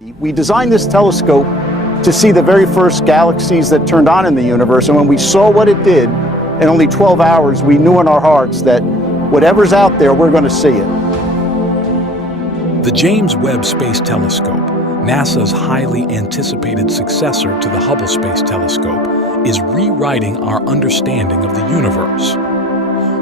We designed this telescope to see the very first galaxies that turned on in the universe, and when we saw what it did in only 12 hours, we knew in our hearts that whatever's out there, we're going to see it. The James Webb Space Telescope, NASA's highly anticipated successor to the Hubble Space Telescope, is rewriting our understanding of the universe.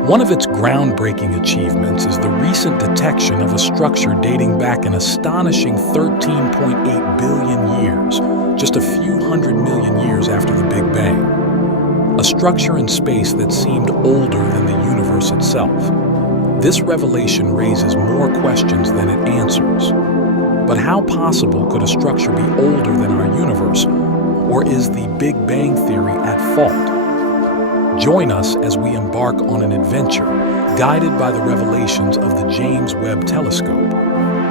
One of its groundbreaking achievements is the recent detection of a structure dating back an astonishing 13.8 billion years, just a few hundred million years after the Big Bang. A structure in space that seemed older than the universe itself. This revelation raises more questions than it answers. But how possible could a structure be older than our universe? Or is the Big Bang Theory at fault? Join us as we embark on an adventure guided by the revelations of the James Webb Telescope.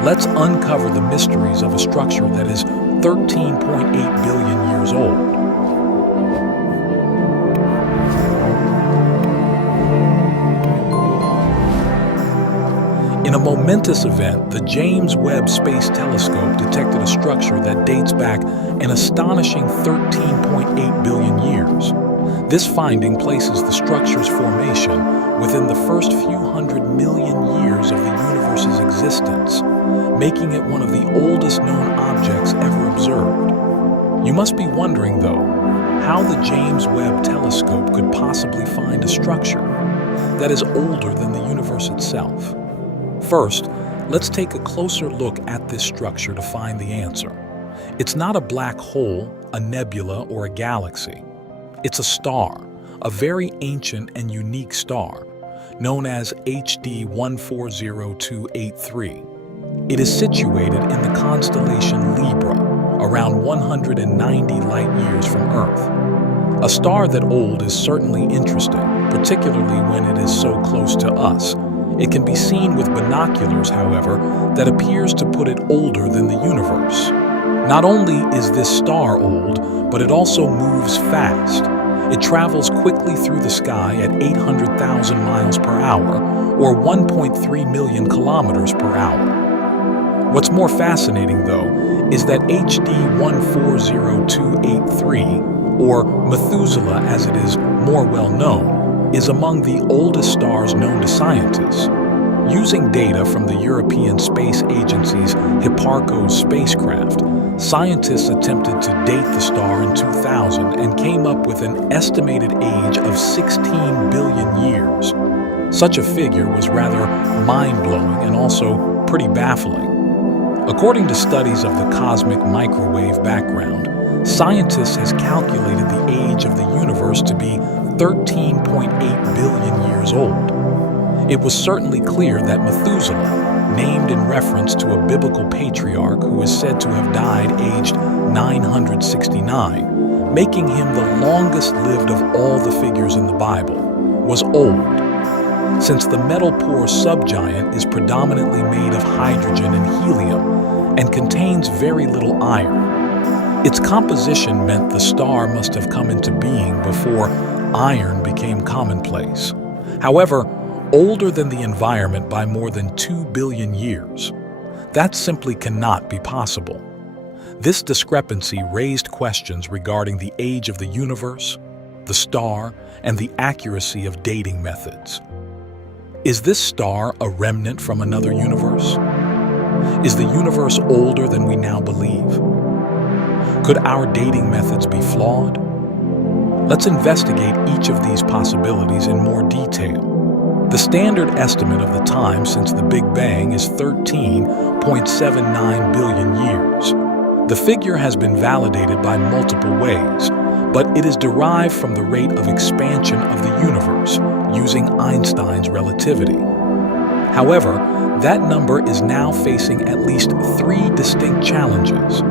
Let's uncover the mysteries of a structure that is 13.8 billion years old. In a momentous event, the James Webb Space Telescope detected a structure that dates back an astonishing 13.8 billion years. This finding places the structure's formation within the first few hundred million years of the universe's existence, making it one of the oldest known objects ever observed. You must be wondering, though, how the James Webb Telescope could possibly find a structure that is older than the universe itself. First, let's take a closer look at this structure to find the answer. It's not a black hole, a nebula, or a galaxy. It's a star, a very ancient and unique star, known as HD 140283. It is situated in the constellation Libra, around 190 light years from Earth. A star that old is certainly interesting, particularly when it is so close to us. It can be seen with binoculars, however, that appears to put it older than the universe. Not only is this star old, but it also moves fast. It travels quickly through the sky at 800,000 miles per hour, or 1.3 million kilometers per hour. What's more fascinating, though, is that HD 140283, or Methuselah as it is more well known, is among the oldest stars known to scientists. Using data from the European Space Agency's Hipparcos spacecraft, scientists attempted to date the star in 2000 and came up with an estimated age of 16 billion years. Such a figure was rather mind-blowing and also pretty baffling. According to studies of the cosmic microwave background, scientists has calculated the age of the universe to be 13.8 billion years old. It was certainly clear that Methuselah, named in reference to a biblical patriarch who is said to have died aged 969, making him the longest-lived of all the figures in the Bible, was old. Since the metal-poor subgiant is predominantly made of hydrogen and helium and contains very little iron, its composition meant the star must have come into being before iron became commonplace. However, older than the environment by more than 2 billion years. That simply cannot be possible. This discrepancy raised questions regarding the age of the universe, the star, and the accuracy of dating methods. Is this star a remnant from another universe? Is the universe older than we now believe? Could our dating methods be flawed? Let's investigate each of these possibilities in more detail. The standard estimate of the time since the Big Bang is 13.79 billion years. The figure has been validated by multiple ways, but it is derived from the rate of expansion of the universe using Einstein's relativity. However, that number is now facing at least 3 distinct challenges.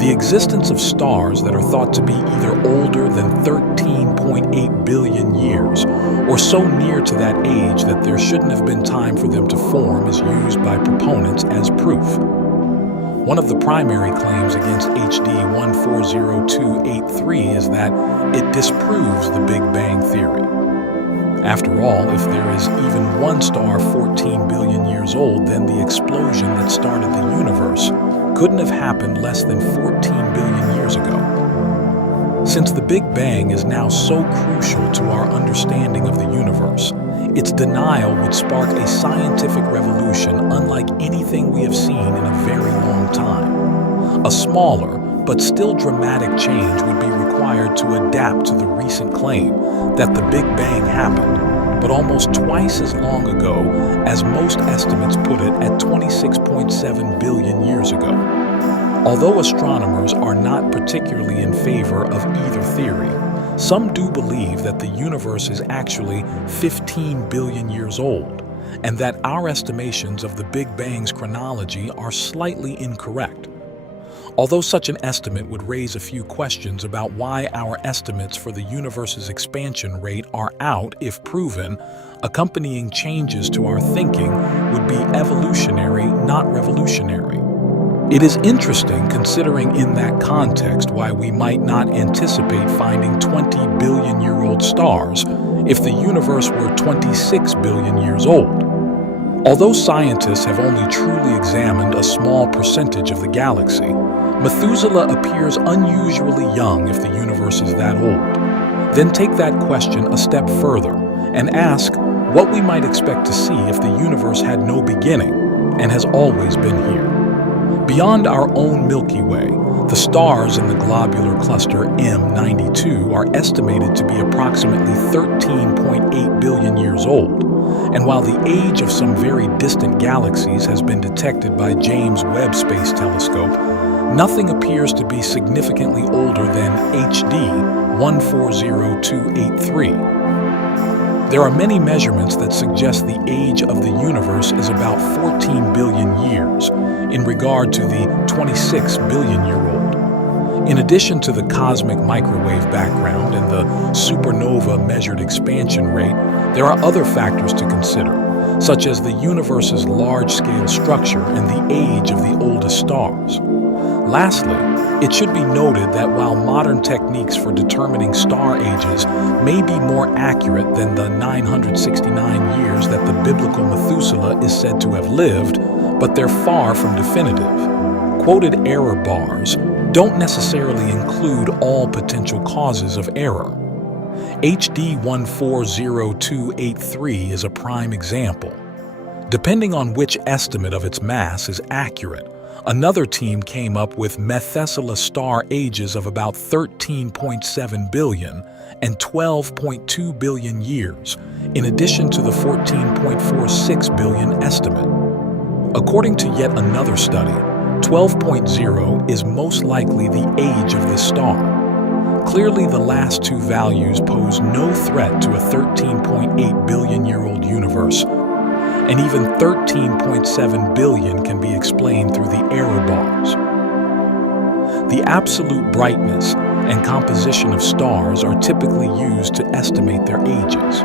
The existence of stars that are thought to be either older than 13.8 billion years or so near to that age that there shouldn't have been time for them to form is used by proponents as proof. One of the primary claims against HD 140283 is that it disproves the Big Bang Theory. After all, if there is even one star 14 billion years old, then the explosion that started the universe couldn't have happened less than 14 billion years ago. Since the Big Bang is now so crucial to our understanding of the universe, its denial would spark a scientific revolution unlike anything we have seen in a very long time. A smaller, but still dramatic change would be required to adapt to the recent claim that the Big Bang happened, but almost twice as long ago as most estimates put it at 26.7 billion years ago. Although astronomers are not particularly in favor of either theory, some do believe that the universe is actually 15 billion years old, and that our estimations of the Big Bang's chronology are slightly incorrect. Although such an estimate would raise a few questions about why our estimates for the universe's expansion rate are out if proven, accompanying changes to our thinking would be evolutionary, not revolutionary. It is interesting considering in that context why we might not anticipate finding 20 billion-year-old stars if the universe were 26 billion years old. Although scientists have only truly examined a small percentage of the galaxy, Methuselah appears unusually young if the universe is that old. Then take that question a step further and ask what we might expect to see if the universe had no beginning and has always been here. Beyond our own Milky Way, the stars in the globular cluster M92 are estimated to be approximately 13.8 billion years old, and while the age of some very distant galaxies has been detected by James Webb Space Telescope, nothing appears to be significantly older than HD 140283. There are many measurements that suggest the age of the universe is about 14 billion years in regard to the 26 billion-year-old. In addition to the cosmic microwave background and the supernova measured expansion rate, there are other factors to consider, such as the universe's large-scale structure and the age of the oldest stars. Lastly, it should be noted that while modern techniques for determining star ages may be more accurate than the 969 years that the biblical Methuselah is said to have lived, but they're far from definitive. Quoted error bars don't necessarily include all potential causes of error. HD 140283 is a prime example. Depending on which estimate of its mass is accurate, another team came up with Methuselah star ages of about 13.7 billion and 12.2 billion years, in addition to the 14.46 billion estimate. According to yet another study, 12.0 is most likely the age of this star. Clearly, the last two values pose no threat to a 13.8 billion-year-old universe, and even 13.7 billion can be explained through the error bars. The absolute brightness and composition of stars are typically used to estimate their ages.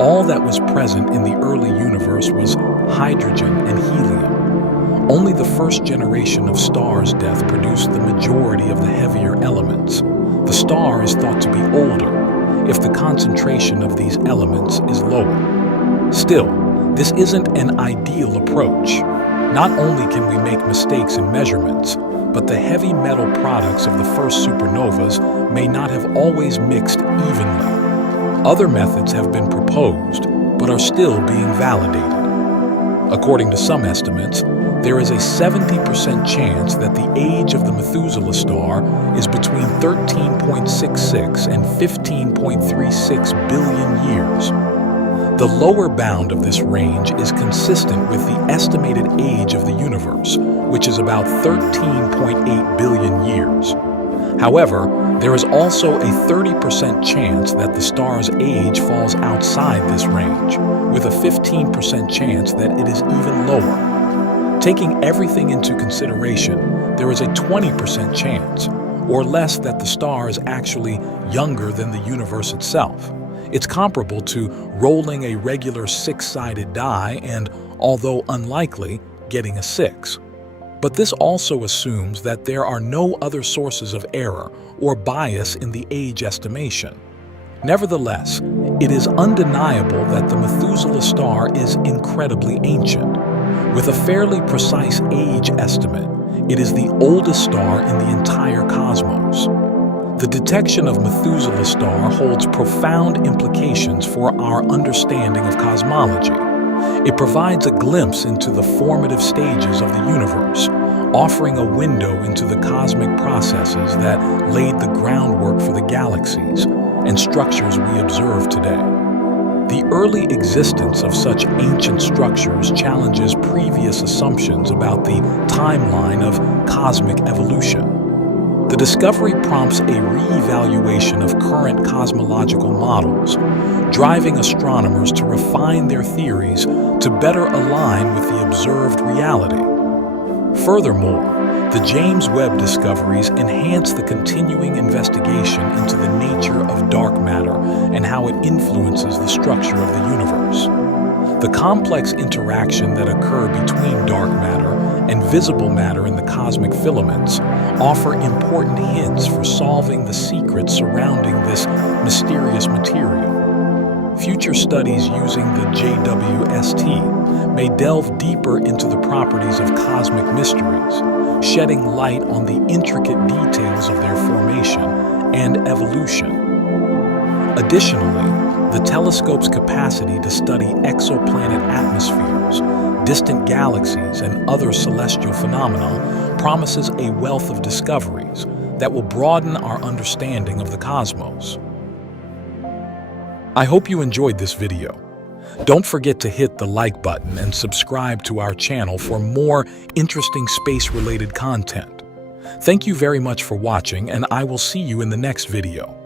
All that was present in the early universe was hydrogen and helium. Only the first generation of stars' death produced the majority of the heavier elements. The star is thought to be older if the concentration of these elements is lower. Still, this isn't an ideal approach. Not only can we make mistakes in measurements, but the heavy metal products of the first supernovas may not have always mixed evenly. Other methods have been proposed, but are still being validated. According to some estimates, there is a 70% chance that the age of the Methuselah star is between 13.66 and 15.36 billion years. The lower bound of this range is consistent with the estimated age of the universe, which is about 13.8 billion years. However, there is also a 30% chance that the star's age falls outside this range, with a 15% chance that it is even lower. Taking everything into consideration, there is a 20% chance, or less, that the star is actually younger than the universe itself. It's comparable to rolling a regular six-sided die and, although unlikely, getting a 6. But this also assumes that there are no other sources of error or bias in the age estimation. Nevertheless, it is undeniable that the Methuselah star is incredibly ancient. With a fairly precise age estimate, It is the oldest star in the entire cosmos. The detection of Methuselah's star holds profound implications for our understanding of cosmology. It provides a glimpse into the formative stages of the universe, offering a window into the cosmic processes that laid the groundwork for the galaxies and structures we observe today. The early existence of such ancient structures challenges previous assumptions about the timeline of cosmic evolution. The discovery prompts a re-evaluation of current cosmological models, driving astronomers to refine their theories to better align with the observed reality. Furthermore, the James Webb discoveries enhance the continuing investigation into the nature of dark matter and how it influences the structure of the universe. The complex interaction that occur between dark matter and visible matter in the cosmic filaments offer important hints for solving the secrets surrounding this mysterious material. Future studies using the JWST may delve deeper into the properties of cosmic mysteries, shedding light on the intricate details of their formation and evolution. Additionally, the telescope's capacity to study exoplanet atmospheres, distant galaxies, and other celestial phenomena promises a wealth of discoveries that will broaden our understanding of the cosmos. I hope you enjoyed this video. Don't forget to hit the like button and subscribe to our channel for more interesting space-related content. Thank you very much for watching, and I will see you in the next video.